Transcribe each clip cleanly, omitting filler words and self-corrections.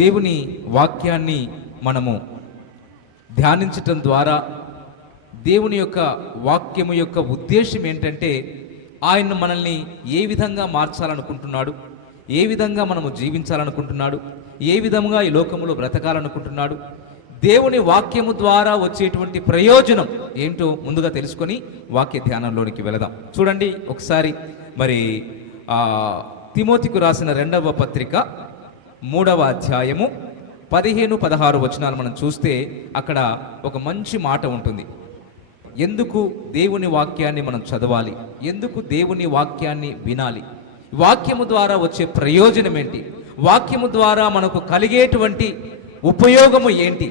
దేవుని వాక్యాన్ని మనము ధ్యానించటం ద్వారా దేవుని యొక్క వాక్యము యొక్క ఉద్దేశం ఏంటంటే ఆయన మనల్ని ఏ విధంగా మార్చాలనుకుంటున్నాడు, ఏ విధంగా మనము జీవించాలనుకుంటున్నాడు, ఏ విధంగా ఈ లోకంలో బ్రతకాలనుకుంటున్నాడు, దేవుని వాక్యము ద్వారా వచ్చేటువంటి ప్రయోజనం ఏంటో ముందుగా తెలుసుకొని వాక్య ధ్యానంలోనికి వెళదాం. చూడండి ఒకసారి మరి తిమోతికు రాసిన 2వ పత్రిక 3వ అధ్యాయము 15-16 వచనాలు మనం చూస్తే అక్కడ ఒక మంచి మాట ఉంటుంది. ఎందుకు దేవుని వాక్యాన్ని మనం చదవాలి, ఎందుకు దేవుని వాక్యాన్ని వినాలి, వాక్యము ద్వారా వచ్చే ప్రయోజనం ఏంటి, వాక్యము ద్వారా మనకు కలిగేటువంటి ఉపయోగము ఏంటి,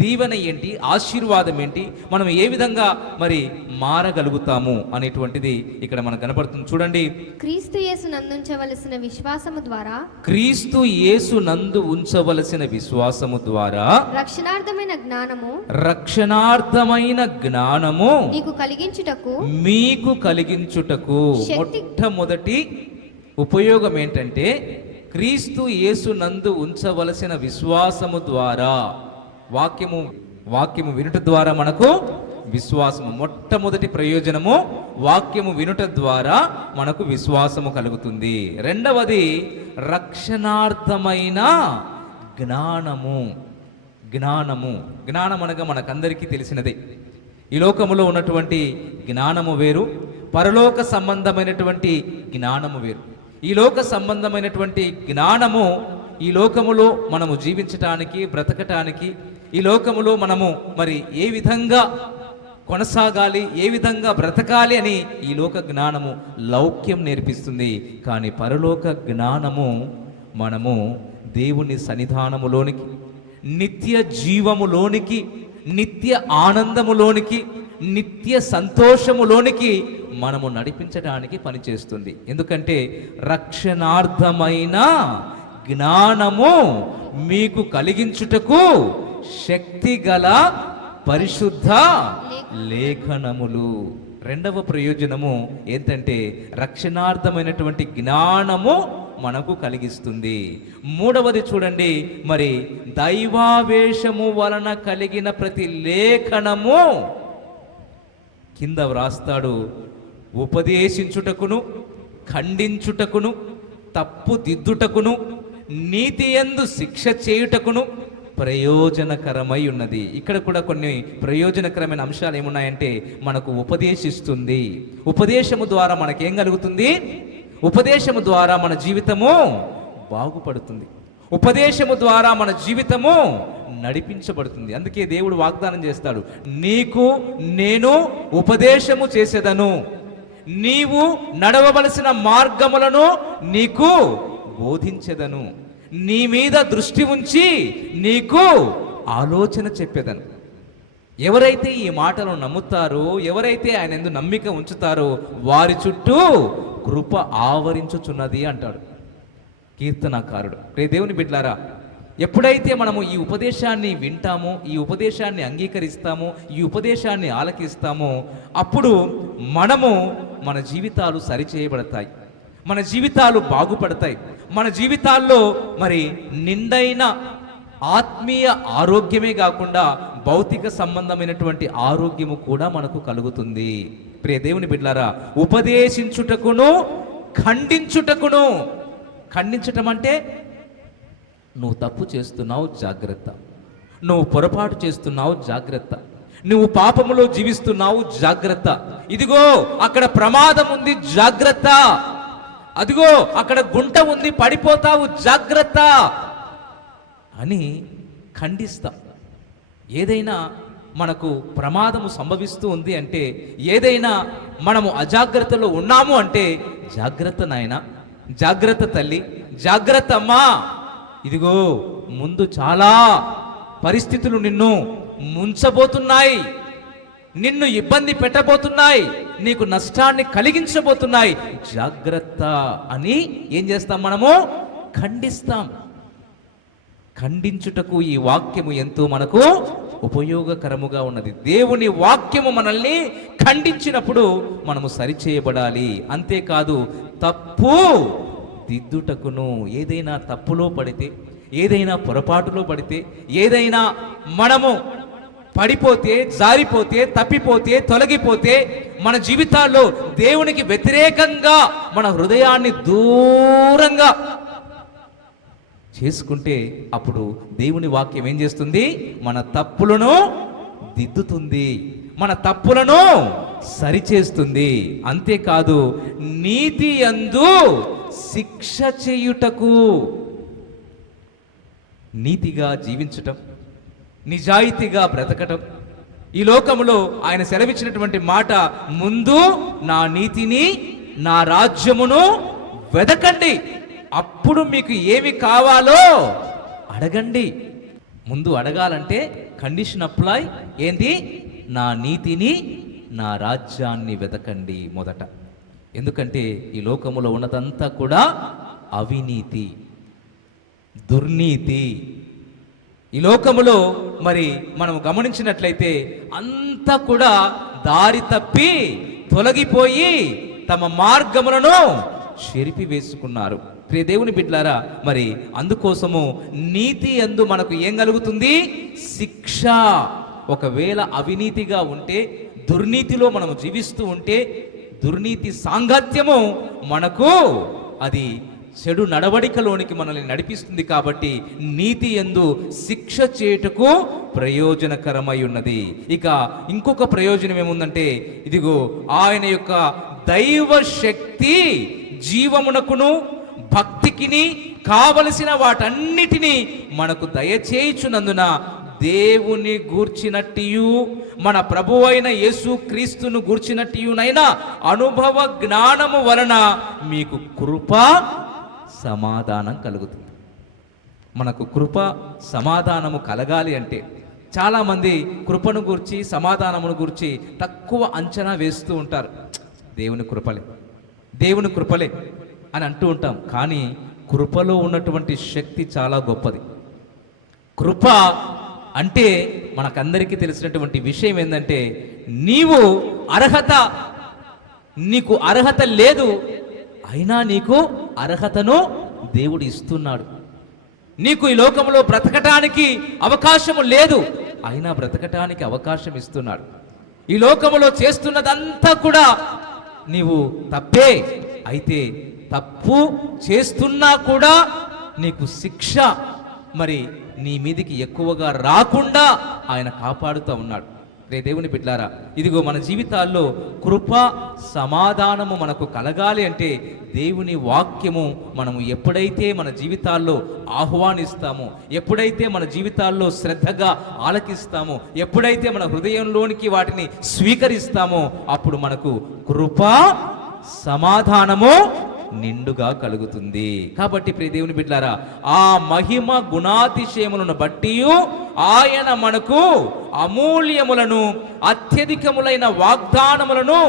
దీవెన ఏంటి, ఆశీర్వాదం ఏంటి, మనం ఏ విధంగా మరి మారగలుగుతాము అనేటువంటిది ఇక్కడ మనకు కనపడుతుంది. చూడండి, క్రీస్తు యేసు నందు ఉంచవలసిన విశ్వాసము ద్వారా, క్రీస్తు యేసు నందు ఉంచవలసిన విశ్వాసము ద్వారా రక్షణార్థమైన జ్ఞానము మీకు కలిగించుటకు మొట్టమొదటి ఉపయోగం ఏంటంటే క్రీస్తు యేసు నందు ఉంచవలసిన విశ్వాసము ద్వారా, వాక్యము వినుట ద్వారా మనకు విశ్వాసము, మొట్టమొదటి ప్రయోజనము వాక్యము వినుట ద్వారా మనకు విశ్వాసము కలుగుతుంది. రెండవది రక్షణార్థమైన జ్ఞానము. జ్ఞానం అనగా మనకందరికీ తెలిసినదే. ఈ లోకములో ఉన్నటువంటి జ్ఞానము వేరు, పరలోక సంబంధమైనటువంటి జ్ఞానము వేరు. ఈ లోక సంబంధమైనటువంటి జ్ఞానము ఈ లోకములో మనము జీవించటానికి, బ్రతకటానికి, ఈ లోకములో మనము మరి ఏ విధంగా కొనసాగాలి, ఏ విధంగా బ్రతకాలి అని ఈ లోక జ్ఞానము లౌక్యం నేర్పిస్తుంది. కానీ పరలోక జ్ఞానము మనము దేవుని సన్నిధానములోనికి, నిత్య జీవములోనికి, నిత్య ఆనందములోనికి, నిత్య సంతోషములోనికి మనము నడిపించడానికి పనిచేస్తుంది. ఎందుకంటే రక్షణార్థమైన జ్ఞానము మీకు కలిగించుటకు శక్తి గల పరిశుద్ధ లేఖనములు. రెండవ ప్రయోజనము ఏంటంటే రక్షణార్థమైనటువంటి జ్ఞానము మనకు కలిగిస్తుంది. మూడవది చూడండి, మరి దైవావేశము వలన కలిగిన ప్రతి లేఖనము కింద వ్రాస్తాడు, ఉపదేశించుటకును, ఖండించుటకును, తప్పు దిద్దుటకును, నీతియందు శిక్ష చేయుటకును ప్రయోజనకరమై ఉన్నది. ఇక్కడ కూడా కొన్ని ప్రయోజనకరమైన అంశాలు ఏమున్నాయంటే మనకు ఉపదేశిస్తుంది. ఉపదేశము ద్వారా మనకేం కలుగుతుంది? ఉపదేశము ద్వారా మన జీవితము బాగుపడుతుంది, ఉపదేశము ద్వారా మన జీవితము నడిపించబడుతుంది. అందుకే దేవుడు వాగ్దానం చేస్తాడు, నీకు నేను ఉపదేశము చేసేదను, నీవు నడవవలసిన మార్గములను నీకు బోధించెదను, నీ మీద దృష్టి ఉంచి నీకు ఆలోచన చెప్పేదను. ఎవరైతే ఈ మాటలు నమ్ముతారో, ఎవరైతే ఆయన యందు నమ్మిక ఉంచుతారో వారి చుట్టూ కృప ఆవరించుచున్నది అంటాడు కీర్తనాకారుడు. రే దేవుని బిడ్డలారా, ఎప్పుడైతే మనము ఈ ఉపదేశాన్ని వింటామో, ఈ ఉపదేశాన్ని అంగీకరిస్తామో, ఈ ఉపదేశాన్ని ఆలకిస్తామో, అప్పుడు మనము మన జీవితాలు సరిచేయబడతాయి, మన జీవితాలు బాగుపడతాయి, మన జీవితాల్లో మరి నిండైన ఆత్మీయ ఆరోగ్యమే కాకుండా భౌతిక సంబంధమైనటువంటి ఆరోగ్యము కూడా మనకు కలుగుతుంది. ప్రియ దేవుని బిడ్డలారా, ఉపదేశించుటకును ఖండించుటకును. ఖండించటం అంటే నువ్వు తప్పు చేస్తున్నావు జాగ్రత్త, నువ్వు పొరపాటు చేస్తున్నావు జాగ్రత్త, నువ్వు పాపములో జీవిస్తున్నావు జాగ్రత్త, ఇదిగో అక్కడ ప్రమాదం ఉంది జాగ్రత్త, అదిగో అక్కడ గుంట ఉంది పడిపోతావు జాగ్రత్త అని ఖండిస్తాం. ఏదైనా మనకు ప్రమాదము సంభవిస్తూ ఉంది అంటే, ఏదైనా మనము అజాగ్రత్తలో ఉన్నాము అంటే, జాగ్రత్త నాయనా, జాగ్రత్త తల్లి, జాగ్రత్త అమ్మా, ఇదిగో ముందు చాలా పరిస్థితులు నిన్ను ముంచబోతున్నాయి, నిన్ను ఇబ్బంది పెట్టబోతున్నాయి, నీకు నష్టాన్ని కలిగించబోతున్నాయి, జాగ్రత్త అని ఏం చేస్తాం? మనము ఖండిస్తాం. ఖండించుటకు ఈ వాక్యము ఎంతో మనకు ఉపయోగకరముగా ఉన్నది. దేవుని వాక్యము మనల్ని ఖండించినప్పుడు మనము సరిచేయబడాలి. అంతేకాదు తప్పు దిద్దుటకును. ఏదైనా తప్పులో పడితే, ఏదైనా పొరపాటులో పడితే, ఏదైనా మనము పడిపోతే, జారిపోతే, తప్పిపోతే, తొలగిపోతే, మన జీవితాల్లో దేవునికి వ్యతిరేకంగా మన హృదయాన్ని దూరంగా చేసుకుంటే అప్పుడు దేవుని వాక్యం ఏం చేస్తుంది? మన తప్పులను దిద్దుతుంది, మన తప్పులను సరిచేస్తుంది. అంతేకాదు, నీతి యందు శిక్ష చేయుటకు, నీతిగా జీవించటం, నిజాయితీగా బ్రతకటం. ఈ లోకములో ఆయన సెలవిచ్చినటువంటి మాట, ముందు నా నీతిని, నా రాజ్యమును వెదకండి, అప్పుడు మీకు ఏమి కావాలో అడగండి. ముందు అడగాలంటే కండిషన్ అప్లై ఏంది? నా నీతిని, నా రాజ్యాన్ని వెతకండి మొదట. ఎందుకంటే ఈ లోకములో ఉన్నదంతా కూడా అవినీతి, దుర్నీతి. ఈ లోకములో మరి మనం గమనించినట్లయితే అంతా కూడా దారి తప్పి తొలగిపోయి తమ మార్గములను చెరిపి వేసుకున్నారు. ప్రియ దేవుని బిడ్డలారా, మరి అందుకోసము నీతి యందు మనకు ఏం కలుగుతుంది? శిక్ష. ఒకవేళ అవినీతిగా ఉంటే, దుర్నీతిలో మనము జీవిస్తూ ఉంటే, దుర్నీతి సాంగత్యము మనకు అది చెడు నడవడికలోనికి మనల్ని నడిపిస్తుంది. కాబట్టి నీతి యందు శిక్ష చేయుటకు ప్రయోజనకరమై ఉన్నది. ఇక ఇంకొక ప్రయోజనం ఏముందంటే, ఇదిగో ఆయన యొక్క దైవ శక్తి జీవమునకును భక్తికిని కావలసిన వాటన్నిటినీ మనకు దయచేయుచున్నందున దేవుని గూర్చినట్టియు మన ప్రభువైన యేసు క్రీస్తును గూర్చినట్టియునైనా అనుభవ జ్ఞానము వలన మీకు కృప సమాధానం కలుగుతుంది. మనకు కృప సమాధానము కలగాలి అంటే, చాలామంది కృపను గూర్చి, సమాధానమును గూర్చి తక్కువ అంచనా వేస్తూ ఉంటారు. దేవుని కృపలే, దేవుని కృపలే అని అంటూ ఉంటాం. కానీ కృపలో ఉన్నటువంటి శక్తి చాలా గొప్పది. కృప అంటే మనకందరికీ తెలిసినటువంటి విషయం ఏంటంటే, నీకు అర్హత లేదు, అయినా నీకు అర్హతను దేవుడు ఇస్తున్నాడు. నీకు ఈ లోకంలో బ్రతకటానికి అవకాశము లేదు, అయినా బ్రతకటానికి అవకాశం ఇస్తున్నాడు. ఈ లోకములో చేస్తున్నదంతా కూడా నీవు తప్పే, అయితే తప్పు చేస్తున్నా కూడా నీకు శిక్ష మరి నీ మీదికి ఎక్కువగా రాకుండా ఆయన కాపాడుతూ ఉన్నాడు. రే దేవుని బిడ్డలారా, ఇదిగో మన జీవితాల్లో కృప సమాధానము మనకు కలగాలి అంటే దేవుని వాక్యము మనము ఎప్పుడైతే మన జీవితాల్లో ఆహ్వానిస్తామో, ఎప్పుడైతే మన జీవితాల్లో శ్రద్ధగా ఆలకిస్తామో, ఎప్పుడైతే మన హృదయంలోనికి వాటిని స్వీకరిస్తామో, అప్పుడు మనకు కృప సమాధానము నిండుగా కలుగుతుంది. కాబట్టి ప్రియ దేవుని బిడ్డలారా, ఆ మహిమ గుణాతిశయములను బట్టి ఆయన మనకు అమూల్యములను అత్యధికములైన వాగ్దానములను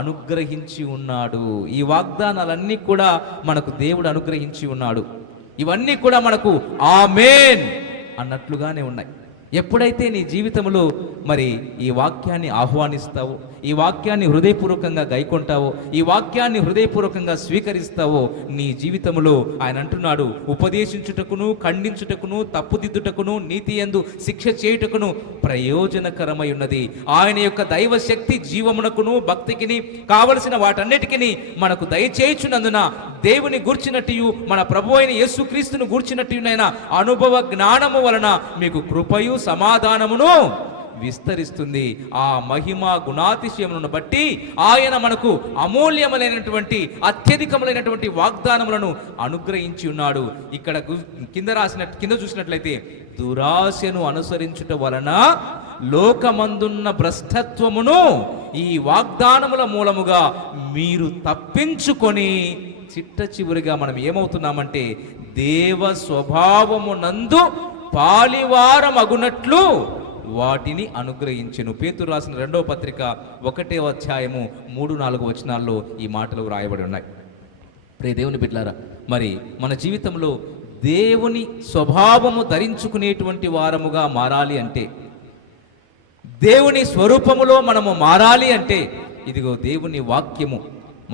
అనుగ్రహించి ఉన్నాడు. ఈ వాగ్దానాలన్నీ కూడా మనకు దేవుడు అనుగ్రహించి ఉన్నాడు. ఇవన్నీ కూడా మనకు ఆమేన్ అన్నట్లుగానే ఉన్నాయి. ఎప్పుడైతే నీ జీవితంలో మరి ఈ వాక్యాన్ని ఆహ్వానిస్తావో, ఈ వాక్యాన్ని హృదయపూర్వకంగా గైకొంటావో, ఈ వాక్యాన్ని హృదయపూర్వకంగా స్వీకరిస్తావో, నీ జీవితంలో ఆయన అంటున్నాడు, ఉపదేశించుటకును, ఖండించుటకును, తప్పుదిద్దుటకును, నీతి యందు శిక్ష చేయుటకును ప్రయోజనకరమై ఉన్నది. ఆయన యొక్క దైవ శక్తి జీవమునకును భక్తికిని కావలసిన వాటన్నిటికీ మనకు దయచేయుచున్నందున దేవుని గూర్చినట్టు, మన ప్రభువైన యేసుక్రీస్తును గూర్చినట్టునైనా అనుభవ జ్ఞానము వలన మీకు కృపయు సమాధానమును విస్తరిస్తుంది. ఆ మహిమ గుణాతిశయములను బట్టి ఆయన మనకు అమూల్యములైనటువంటి అత్యధికములైనటువంటి వాగ్దానములను అనుగ్రహించి ఉన్నాడు. ఇక్కడ కింద చూసినట్లయితే, దురాశను అనుసరించుట వలన లోకమందున్న భ్రష్టత్వమును ఈ వాగ్దానముల మూలముగా మీరు తప్పించుకొని చిట్ట చివరిగా మనం ఏమవుతున్నామంటే దేవ స్వభావమునందు పాలివారమగునట్లు వాటిని అనుగ్రహించెను. పేతురు రాసిన 2వ పత్రిక 1వ అధ్యాయము 3-4 వచనాల్లో ఈ మాటలు వ్రాయబడి ఉన్నాయి. ప్రియ దేవుని బిడ్డలారా, మరి మన జీవితంలో దేవుని స్వభావము ధరించుకునేటువంటి వారముగా మారాలి అంటే, దేవుని స్వరూపములో మనము మారాలి అంటే, ఇదిగో దేవుని వాక్యము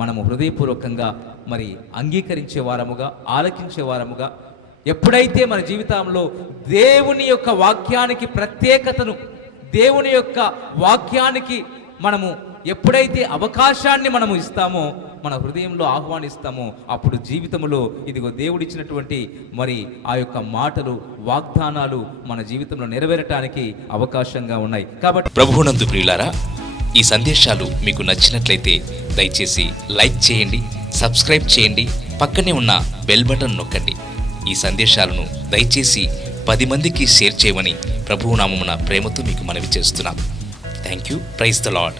మనము హృదయపూర్వకంగా మరి అంగీకరించే వారముగా, ఆలకించే వారముగా, ఎప్పుడైతే మన జీవితంలో దేవుని యొక్క వాక్యానికి ప్రత్యేకతను, దేవుని యొక్క వాక్యానికి మనము ఎప్పుడైతే అవకాశాన్ని మనము ఇస్తామో, మన హృదయంలో ఆహ్వానిస్తామో, అప్పుడు జీవితంలో ఇదిగో దేవుడిచ్చినటువంటి మరి ఆ యొక్క మాటలు, వాగ్దానాలు మన జీవితంలో నెరవేరటానికి అవకాశంగా ఉన్నాయి. కాబట్టి ప్రభువునందు ప్రియులారా, ఈ సందేశాలు మీకు నచ్చినట్లయితే దయచేసి లైక్ చేయండి, సబ్స్క్రైబ్ చేయండి, పక్కనే ఉన్న బెల్ బటన్ నొక్కండి. ఈ సందేశాలను దయచేసి 10 మందికి షేర్ చేయమని ప్రభువు నామమున ప్రేమతో మీకు మనవి చేస్తున్నాం. Thank you. Praise the lord.